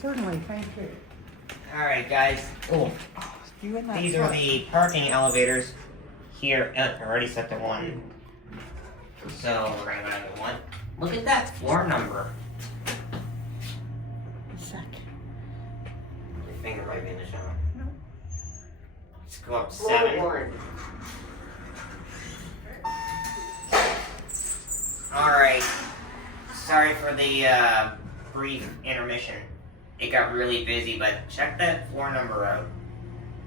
Certainly, thank you. Alright, guys. Oh, You in that these truck. are the parking elevators here. I already set to 1. So we're gonna go down to 1. Look at that floor number. A sec. Your finger might be in the shower. No. Let's go up Floor 7. 1. Alright. Sorry for the brief intermission. It got really busy, but check that floor number out.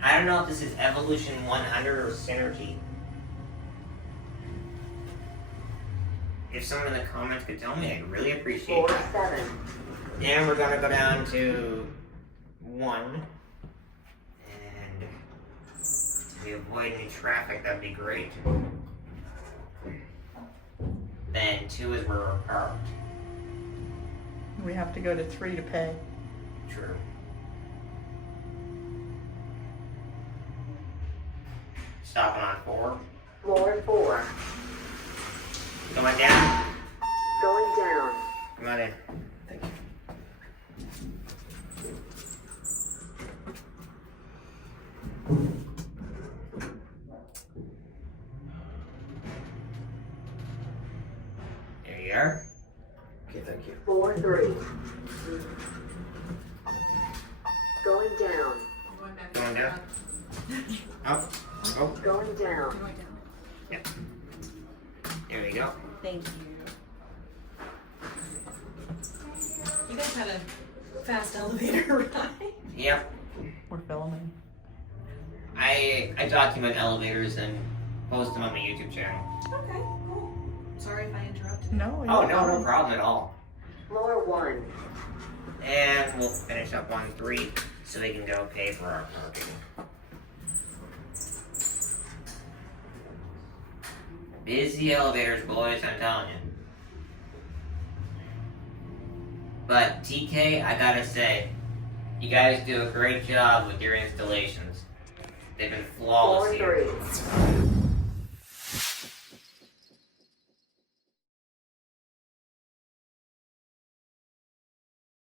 I don't know if this is Evolution 100 or Synergy. If someone in the comments could tell me, I'd really appreciate Floor that. 7. And we're gonna go down to 1. And if we avoid any traffic, that'd be great. Then 2 is where we're parked. We have to go to 3 to pay. True. Stopping on 4. Floor 4. Going down. Going down. Come on in. Thank you. There you are. Okay, thank you. Floor 3. Going down. Going down. Up. Oh, Going down. yep. There we go. Thank you. You guys had a fast elevator ride. Yep. We're filming. I document elevators and post them on my YouTube channel. Okay, cool. Sorry if I interrupted. No. Oh, no problem at all. Floor 1. And we'll finish up on 3 so we can go pay for our parking. Busy elevators, boys, I'm telling you. But TK, I gotta say, you guys do a great job with your installations. They've been flawless Floor here. 3.